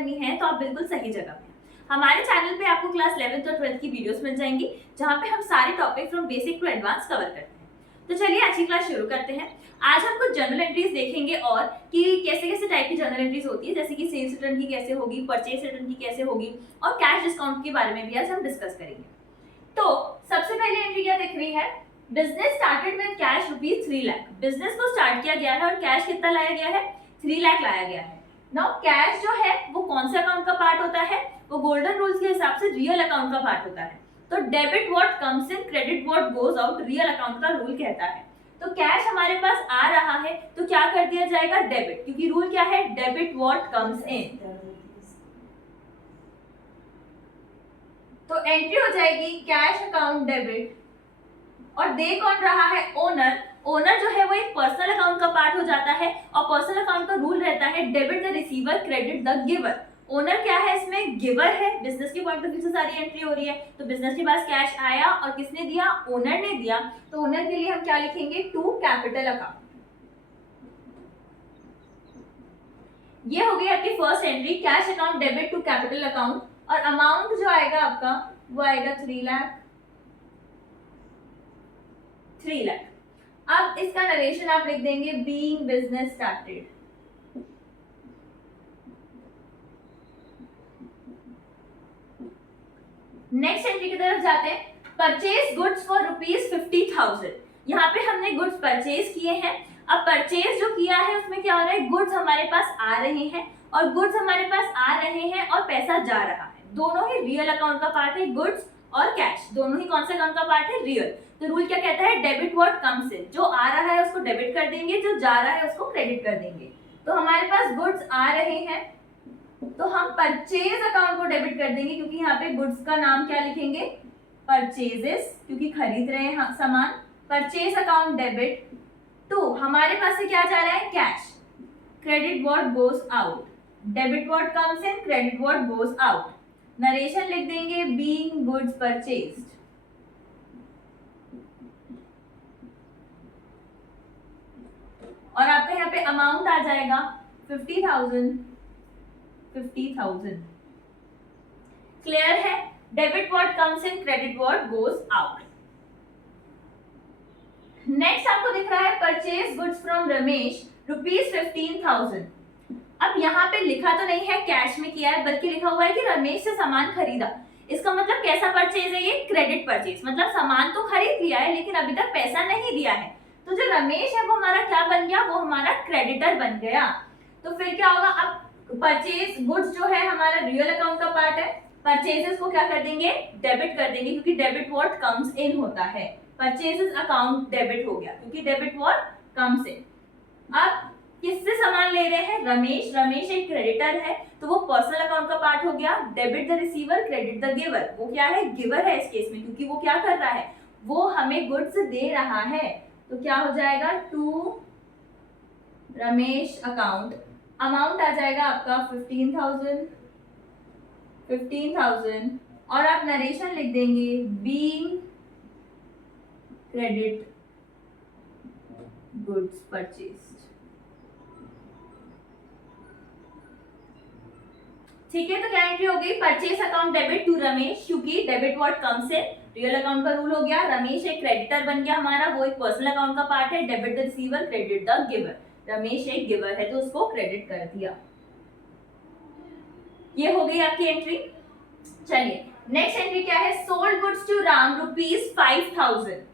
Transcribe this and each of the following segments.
करनी है तो आप बिल्कुल सही जगह पे। हमारे चैनल पे आपको क्लास 11th और 12th की वीडियोस मिल जाएंगी जहाँ पे हम सारे topic from basic to advance cover करते हैं। तो चलिए आज की क्लास शुरू करते हैं। आज हम कुछ जर्नल एंट्रीज देखेंगे और कि कैसे कैसे टाइप की जर्नल एंट्रीज होती है, जैसे कि सेल्स रिटर्न की कैसे होगी, परचेज रिटर्न की कैसे होगी और कैश डिस्काउंट के बारे में भी आज हम डिस्कस करेंगे। तो सबसे पहले एंट्री क्या दिख रही है, business started with cash ₹3 lakh. Business को स्टार्ट किया गया है और कैश कितना लाया गया है, 3 लाख लाया गया है। नाउ कैश जो है वो कौन से अकाउंट का पार्ट होता है, वो गोल्डन रूल्स के हिसाब से रियल अकाउंट का पार्ट होता है। तो debit what comes in, credit what goes out, real account का रूल कहता है। तो कैश हमारे पास आ रहा है तो क्या कर दिया जाएगा, डेबिट, क्योंकि रूल क्या है, डेबिट व्हाट कम्स इन। तो एंट्री हो जाएगी कैश अकाउंट डेबिट, और दे कौन रहा है, ओनर। ओनर जो है वो एक पर्सनल अकाउंट का पार्ट हो जाता है और पर्सनल अकाउंट का रूल रहता है debit the receiver, credit the giver. Owner क्या है, इसमें गिवर है, बिजनेस के पॉइंट ऑफ व्यू से सारी एंट्री हो रही है। तो बिजनेस के पास कैश आया और किसने दिया, ओनर ने दिया। तो ओनर के लिए हम क्या लिखेंगे, टू कैपिटल अकाउंट। ये हो गई आपकी first entry, cash account debit to capital account. और अमाउंट जो आएगा आपका वो आएगा 3 लाख। 3 लाख। अब इसका नरेशन आप लिख देंगे, being business started. Next entry की तरफ जाते हैं, परचेज गुड्स फॉर ₹50,000। यहाँ पे हमने गुड्स परचेज किए हैं। अब परचेज जो किया है उसमें क्या हो रहा है, गुड्स हमारे पास आ रहे हैं और गुड्स हमारे पास आ रहे हैं और पैसा जा रहा है। दोनों ही रियल अकाउंट का पार्ट है, गुड्स और कैश दोनों ही कौन से अकाउंट का पार्ट है, रियल। तो रूल क्या कहता है, डेबिट व्हाट कम्स इन, जो आ रहा है उसको डेबिट कर देंगे, जो जा रहा है उसको क्रेडिट कर देंगे। तो हमारे पास गुड्स आ रहे हैं तो हम परचेज अकाउंट को डेबिट कर देंगे, क्योंकि यहाँ पे गुड्स का नाम क्या लिखेंगे, परचेजेस, क्योंकि खरीद रहे हैं सामान। परचेज अकाउंट डेबिट टू, हमारे पास से क्या जा रहा है, cash, credit what goes out, debit what comes in, credit what goes out. Narration लिख देंगे, बीइंग गुड्स परचेज्ड। और आपका यहाँ पे अमाउंट आ जाएगा 50,000। 50,000 क्लियर है, debit what comes in, credit what goes out. Next आपको दिख रहा है, परचेज गुड्स फ्रॉम रमेश ₹15,000। अब यहाँ पे लिखा तो नहीं है कैश में किया है, बल्कि लिखा हुआ है कि रमेश से सामान खरीदा। इसका मतलब कैसा परचेज है, ये क्रेडिट परचेज, मतलब सामान तो खरीद लिया है लेकिन अभी तक पैसा नहीं दिया है। तो जो रमेश है वो हमारा क्या बन गया, वो हमारा क्रेडिटर बन गया। तो फिर क्या होगा, अब परचेज गुड्स जो है हमारा रियल अकाउंट का पार्ट है, परचेजेस को क्या कर देंगे, डेबिट कर देंगे, क्योंकि डेबिट व्हाट कम्स इन होता है। परचेजेस अकाउंट डेबिट हो गया क्योंकि डेबिट व्हाट कम्स इन। अब किससे सामान ले रहे हैं, रमेश। रमेश एक क्रेडिटर है तो वो पर्सनल अकाउंट का पार्ट हो गया। Debit the receiver, credit the giver, वो क्या है, गिवर है इस केस में, क्योंकि वो क्या कर रहा है, वो हमें गुड्स दे रहा है। तो क्या हो जाएगा, टू रमेश अकाउंट। अमाउंट आ जाएगा आपका 15,000। 15,000 और आप नरेशन लिख देंगे, बीइंग क्रेडिट गुड्स परचेज्ड। ठीक है, तो क्या एंट्री हो गई, purchase account debit to Ramesh, क्योंकि debit what comes in, real account का रूल हो गया। रमेश एक क्रेडिटर बन गया हमारा, वो एक पर्सनल अकाउंट का पार्ट है। Debit the receiver, credit the giver, Ramesh एक गिवर है तो उसको क्रेडिट कर दिया। ये हो गई आपकी एंट्री। चलिए नेक्स्ट एंट्री क्या है, सोल्ड गुड्स टू राम ₹5,000।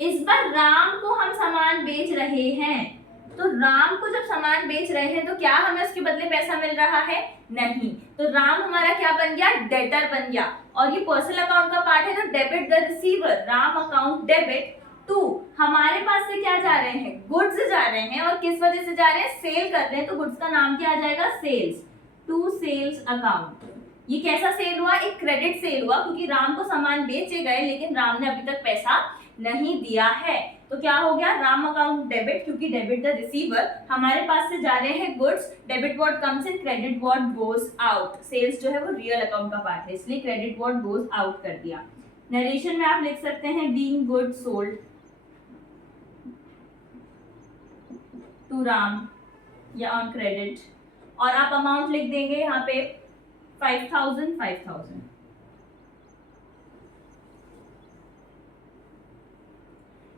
इस बार राम को हम सामान बेच रहे हैं, तो राम को जब सामान बेच रहे हैं तो क्या हमें उसके बदले पैसा मिल रहा है, नहीं। तो राम हमारा क्या बन गया, डेटर बन गया। और ये पर्सनल अकाउंट का पार्ट है तो debit the receiver, Ram account debit to, हमारे पास से क्या जा रहे हैं, गुड्स जा रहे हैं। और किस वजह से जा रहे हैं, सेल कर रहे हैं, तो गुड्स का नाम क्या आ जाएगा, सेल्स, टू सेल्स अकाउंट। ये कैसा सेल हुआ, एक क्रेडिट सेल हुआ, क्योंकि राम को सामान बेचे गए लेकिन राम ने अभी तक पैसा नहीं दिया है। तो क्या हो गया, राम अकाउंट डेबिट, क्योंकि डेबिट द रिसीवर, हमारे पास से जा रहे हैं goods, debit what comes in, credit what goes out. Sales जो है वो रियल अकाउंट का पार्ट है, इसलिए क्रेडिट व्हाट गोज आउट कर दिया। नरेशन में आप लिख सकते हैं, being goods sold to Ram या ऑन क्रेडिट और आप अमाउंट लिख देंगे यहाँ पे 5000 5000।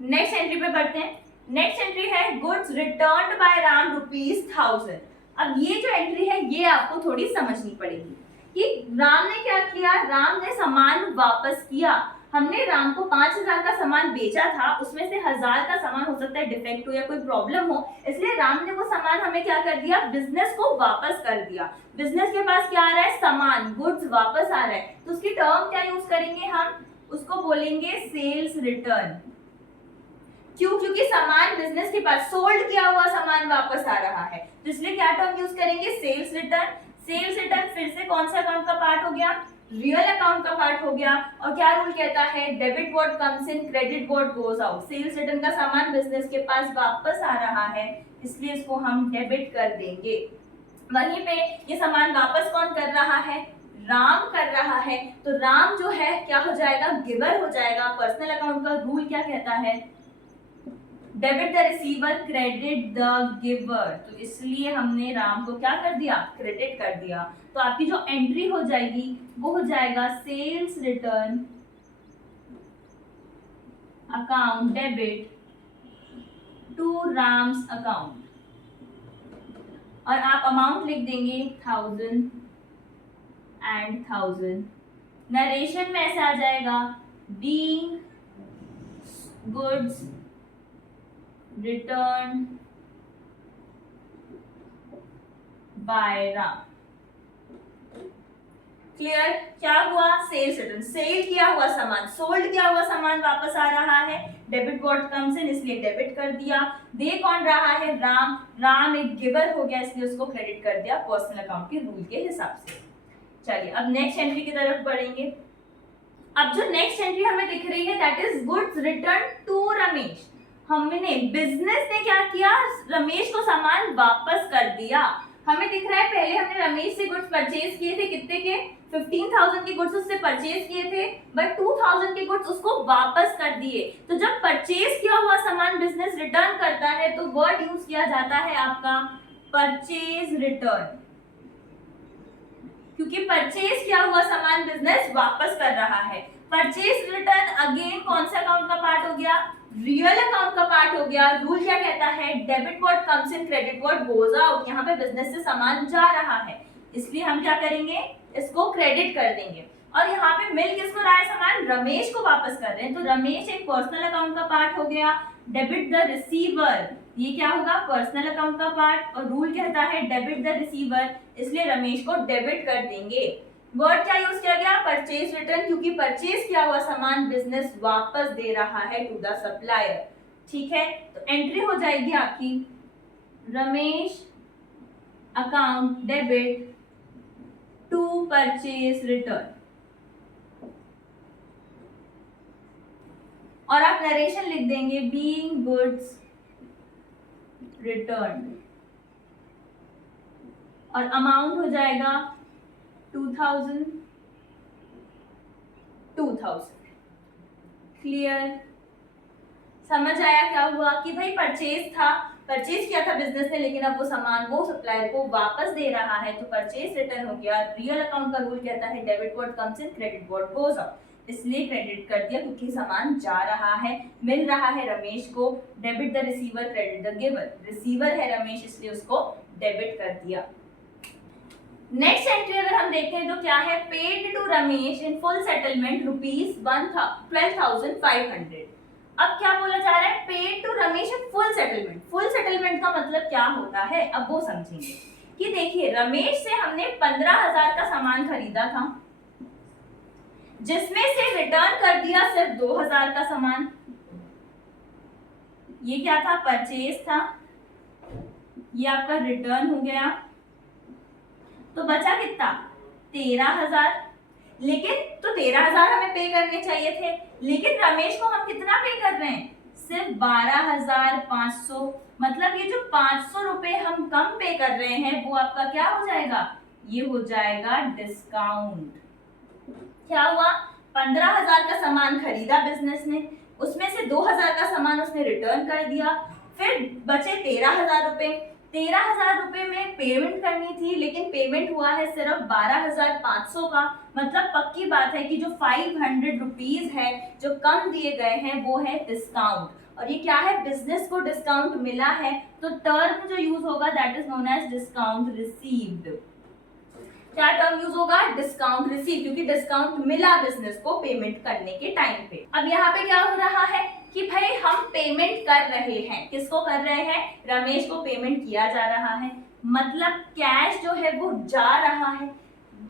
नेक्स्ट एंट्री पे बढ़ते हैं। नेक्स्ट एंट्री है गुड्स रिटर्न्ड बाय राम ₹1000। अब ये जो एंट्री है ये आपको थोड़ी समझनी पड़ेगी कि राम ने क्या किया, राम ने सामान वापस किया। हमने राम को 5000 का सामान बेचा था, उसमें से 1000 का सामान हो सकता है डिफेक्ट हो या कोई प्रॉब्लम हो, इसलिए राम ने वो सामान हमें क्या कर दिया, बिजनेस को वापस कर दिया। बिजनेस के पास क्या आ रहा है, सामान, गुड्स वापस आ रहा है, तो उसकी टर्म क्या यूज करेंगे हम, उसको बोलेंगे सेल्स रिटर्न। क्यों, क्योंकि सामान बिजनेस के पास, सोल्ड किया हुआ सामान वापस आ रहा है, तो इसलिए क्या टर्म यूज करेंगे, सेल्स रिटर्न। सेल्स रिटर्न फिर से कौन सा अकाउंट का पार्ट हो गया, रियल अकाउंट का पार्ट हो गया। और क्या रूल कहता है, debit what comes in, credit what goes out. Sales return का सामान बिजनेस के पास वापस आ रहा है, इसलिए इसको हम डेबिट कर देंगे। वहीं पे ये सामान वापस कौन कर रहा है, राम कर रहा है, तो राम जो है क्या हो जाएगा, गिवर हो जाएगा। पर्सनल अकाउंट का रूल क्या कहता है, debit the receiver credit the giver, तो इसलिए हमने राम को क्या कर दिया, क्रेडिट कर दिया। तो आपकी जो एंट्री हो जाएगी वो हो जाएगा sales return account debit to Ram's account, और आप अमाउंट लिख देंगे 1000 एंड 1000। नरेशन में ऐसा आ जाएगा, being goods return by Ram. Clear, क्या हुआ, सेल्स रिटर्न, सेल किया हुआ सामान, सोल्ड किया हुआ सामान वापस आ रहा है, डेबिट व्हाट कम्स इन, इसलिए डेबिट कर दिया। दे कौन रहा है, राम, राम एक गिवर हो गया, इसलिए उसको क्रेडिट कर दिया पर्सनल अकाउंट के रूल के हिसाब से। चलिए अब नेक्स्ट एंट्री की तरफ बढ़ेंगे। अब जो नेक्स्ट एंट्री हमें दिख रही है that is goods return to Ramesh. हमने, बिजनेस ने क्या किया, रमेश को सामान वापस कर दिया। हमें दिख रहा है पहले हमने रमेश से गुड्स परचेज किए थे, कितने के, 15,000 के गुड्स उससे परचेज किए थे, बट 2,000 के गुड्स उसको वापस कर दिए। तो जब परचेज किया हुआ सामान बिजनेस रिटर्न करता है तो वर्ड यूज किया जाता है आपका परचेज रिटर्न, क्योंकि परचेज किया हुआ सामान बिजनेस वापस कर रहा है। परचेज रिटर्न अगेन कौन सा अकाउंट का पार्ट हो गया, रियल अकाउंट का पार्ट हो गया। रूल क्या कहता है, debit what comes in, credit what goes out. यहाँ पे बिजनेस से सामान जा रहा है, इसलिए हम क्या करेंगे, इसको क्रेडिट कर देंगे। और यहाँ पे मिल किसको रहा है सामान, रमेश को वापस कर रहे हैं, तो रमेश एक पर्सनल अकाउंट का पार्ट हो गया। डेबिट द रिसीवर, ये क्या होगा, पर्सनल अकाउंट का पार्ट, और रूल कहता है डेबिट द रिसीवर, इसलिए रमेश को डेबिट कर देंगे। वर्ड क्या यूज किया गया, परचेज रिटर्न, क्योंकि परचेज किया हुआ सामान बिजनेस वापस दे रहा है टू द सप्लायर। ठीक है, तो एंट्री हो जाएगी आपकी Ramesh account debit to purchase return, और आप नरेशन लिख देंगे बीइंग गुड्स रिटर्न, और अमाउंट हो जाएगा 2000 2000। क्लियर, समझ आया क्या हुआ कि भाई परचेज था, परचेज किया था बिजनेस ने, लेकिन अब वो सामान वो सप्लायर को वापस दे रहा है, तो परचेज रिटर्न हो गया। रियल अकाउंट का रूल कहता है debit what comes in, credit what goes out, इसलिए क्रेडिट कर दिया क्योंकि सामान जा रहा है, मिल रहा है रमेश को। Debit the receiver credit the giver, receiver है रमेश इसलिए उसको डेबिट कर दिया। नेक्स्ट एंट्री अगर हम देखें तो क्या है, paid to Ramesh in full settlement ₹12,500। अब क्या बोला जा रहा है, paid to Ramesh in full settlement. Full settlement का मतलब क्या होता है, अब वो समझेंगे कि देखिए रमेश से हमने 15,000 का सामान खरीदा था, जिसमें से रिटर्न कर दिया सिर्फ 2,000 का सामान। ये क्या था, परचेज था, ये आपका रिटर्न हो गया, तो बचा कितना, 13,000। लेकिन तो 13,000 हमें पे करने चाहिए थे, लेकिन रमेश को हम कितना पे कर रहे हैं, सिर्फ 12,500। मतलब ये जो 500 रुपए हम कम पे कर रहे हैं वो आपका क्या हो जाएगा, ये हो जाएगा डिस्काउंट। क्या हुआ, 15,000 का सामान खरीदा बिजनेस ने, उसमें से 2,000 का सामान उसने रिटर्न कर दिया, फिर बचे 13,000 रुपए। 13,000 रुपए में पेमेंट करनी थी, लेकिन पेमेंट हुआ है सिर्फ 12,500 का। मतलब पक्की बात है कि जो 500 रुपीज है जो कम दिए गए हैं वो है डिस्काउंट। और ये क्या है, बिजनेस को डिस्काउंट मिला है, तो टर्म जो यूज होगा that is known as discount received. क्या टर्म यूज होगा, डिस्काउंट रिसीव, क्योंकि डिस्काउंट मिला बिजनेस को पेमेंट करने के टाइम पे। अब यहाँ पे क्या हो रहा है कि भाई हम पेमेंट कर रहे हैं, किसको कर रहे हैं, रमेश को पेमेंट किया जा रहा है, मतलब कैश जो है वो जा रहा है।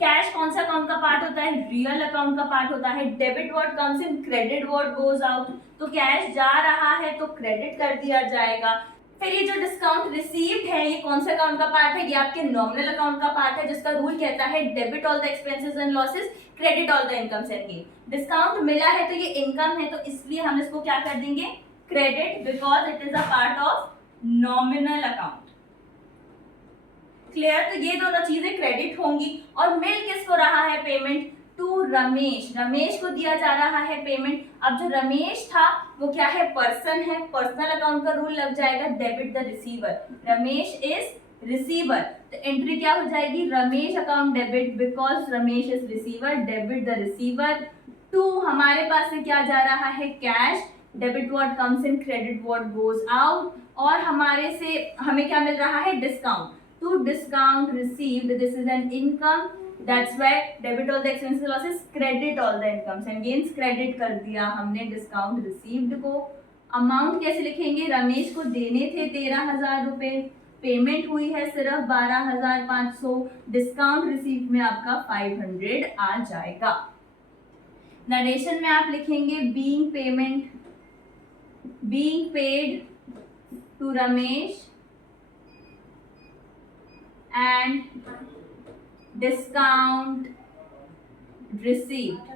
कैश कौन सा अकाउंट का पार्ट होता है, रियल अकाउंट का पार्ट होता है। Debit word comes in, credit word goes out. तो कैश जा रहा है तो क्रेडिट कर दिया जाएगा। फिर ये जो डिस्काउंट रिसीव्ड है ये कौन से अकाउंट का पार्ट है, ये आपके नॉमिनल अकाउंट का पार्ट है, जिसका रूल कहता है debit all the expenses and losses, credit all the incomes and gain. Discount मिला है तो ये इनकम है, तो इसलिए हम इसको क्या कर देंगे, credit, because it is a part of nominal account. Clear, तो ये दोनों चीजें क्रेडिट होंगी। और मिल किसको रहा है पेमेंट, टू रमेश, रमेश को दिया जा रहा है पेमेंट। अब जो रमेश था वो क्या है, पर्सन है, पर्सनल अकाउंट का रूल लग जाएगा, debit the receiver, Ramesh is receiver. तो एंट्री क्या हो जाएगी, Ramesh account debit, because Ramesh is receiver, debit the receiver. To हमारे पास से क्या जा रहा है, cash, debit word comes in, credit word goes out. और हमारे से हमें क्या मिल रहा है, discount, to discount received, this is an income, that's why debit all the expenses losses, credit all the incomes and gains, credit कर दिया हमने discount received को। अमाउंट कैसे लिखेंगे, रमेश को देने थे 13,000 रुपए, पेमेंट हुई है सिर्फ 12,500, डिस्काउंट रिसीव में आपका 500 आ जाएगा। नरेशन में आप लिखेंगे being payment, being paid to Ramesh and discount received।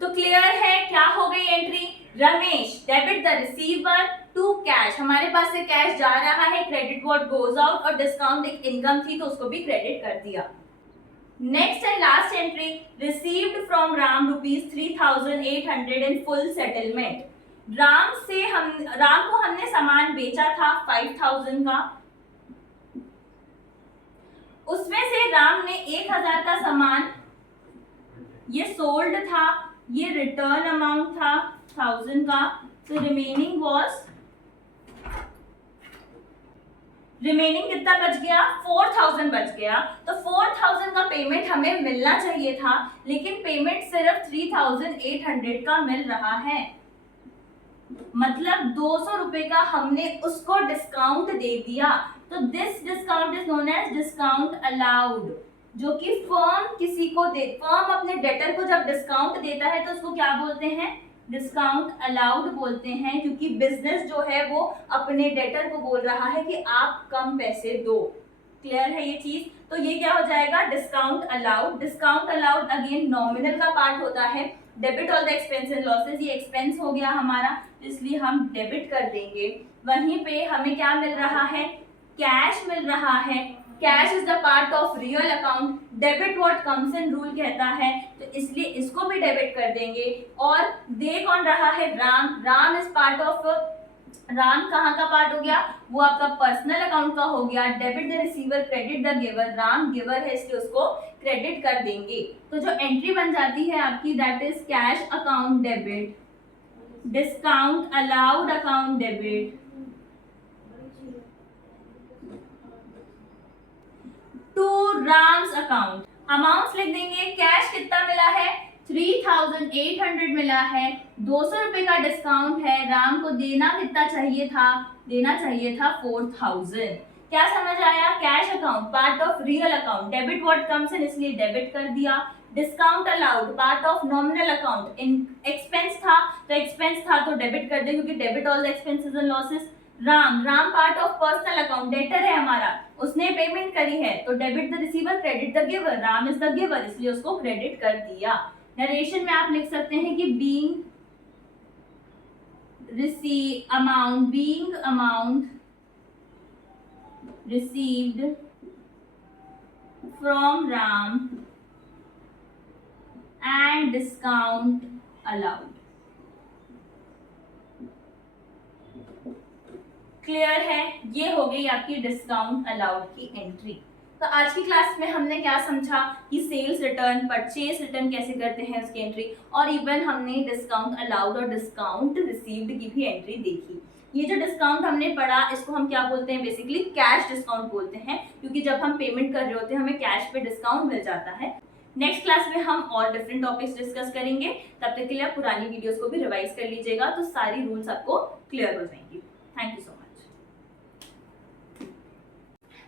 तो क्लियर है क्या हो गई एंट्री, Ramesh debit the receiver to cash, हमारे पास से कैश जा रहा है, क्रेडिट वर्ड गोज आउट, और डिस्काउंट एक इनकम थी तो उसको भी क्रेडिट कर दिया। Next and last entry, received from Ram ₹3,800 in full settlement. Ram को हमने सामान बेचा था 5,000 का, उसमें से राम ने 1,000 का सामान ये सोल्ड था, ये रिटर्न अमाउंट था 1,000 का, तो रिमेनिंग कितना बच गया, 4,000 बच गया। तो 4,000 का पेमेंट हमें मिलना चाहिए था, लेकिन पेमेंट सिर्फ 3,800 का मिल रहा है, मतलब 200 रुपए का हमने उसको डिस्काउंट दे दिया। तो this discount is known as discount allowed, जो कि फर्म अपने डेटर को जब डिस्काउंट देता है तो उसको क्या बोलते हैं, डिस्काउंट अलाउड बोलते हैं, क्योंकि बिजनेस जो है वो अपने डेटर को बोल रहा है कि आप कम पैसे दो। क्लियर है ये चीज, तो ये क्या हो जाएगा, discount allowed. Discount allowed again nominal का पार्ट होता है, debit all the expense and losses, ये एक्सपेंस हो गया हमारा, इसलिए हम डेबिट कर देंगे। वहीं पे हमें क्या मिल रहा है, कैश मिल रहा है, cash is the part of real account, debit what comes in rule कहता है, तो इसलिए इसको भी डेबिट कर देंगे। और दे कौन रहा है, Ram is part of, Ram कहाँ का पार्ट हो गया, वो आपका पर्सनल अकाउंट का हो गया, debit the receiver, credit the giver, Ram giver है इसलिए उसको क्रेडिट कर देंगे। तो जो एंट्री बन जाती है आपकी that is cash account debit, discount allowed account debit to Ram's account. Amounts लिख देंगे, कैश कितना मिला है, 3,800 मिला है, 200 रुपए का डिस्काउंट है, राम को देना कितना चाहिए था, 4,000। क्या समझ आया, cash account part of real account, debit what comes इन इसलिए डेबिट कर दिया, discount allowed part of nominal account, expense था तो डेबिट कर दे, क्योंकि debit all the expenses and losses. Ram part of personal account, debtor है हमारा, उसने पेमेंट करी है तो debit the receiver, credit the giver, Ram is the giver इसलिए उसको क्रेडिट कर दिया। नरेशन में आप लिख सकते हैं कि being amount received from Ram and discount allowed। Clear है? ये हो गई आपकी डिस्काउंट अलाउड की एंट्री। तो आज की क्लास में हमने क्या समझा कि सेल्स रिटर्न, परचेज रिटर्न कैसे करते हैं उसकी एंट्री, और इवन हमने डिस्काउंट अलाउड और डिस्काउंट रिसीव्ड की भी एंट्री देखी। ये जो डिस्काउंट हमने पढ़ा इसको हम क्या बोलते हैं, बेसिकली कैश डिस्काउंट बोलते हैं, क्योंकि जब हम पेमेंट कर रहे होते हैं हमें कैश पे डिस्काउंट मिल जाता है। नेक्स्ट क्लास में हम और डिफरेंट टॉपिक्स डिस्कस करेंगे। तब तक के लिए आप पुरानी वीडियोस को भी रिवाइज कर लीजिएगा, तो सारी रूल्स आपको क्लियर हो जाएंगी। Thank you so much.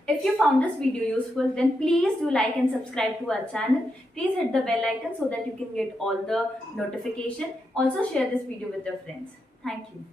If you found this video useful, then please do like and subscribe to our channel. Please hit the bell icon so that you can get all the notification. Also share this video with your friends. Thank you.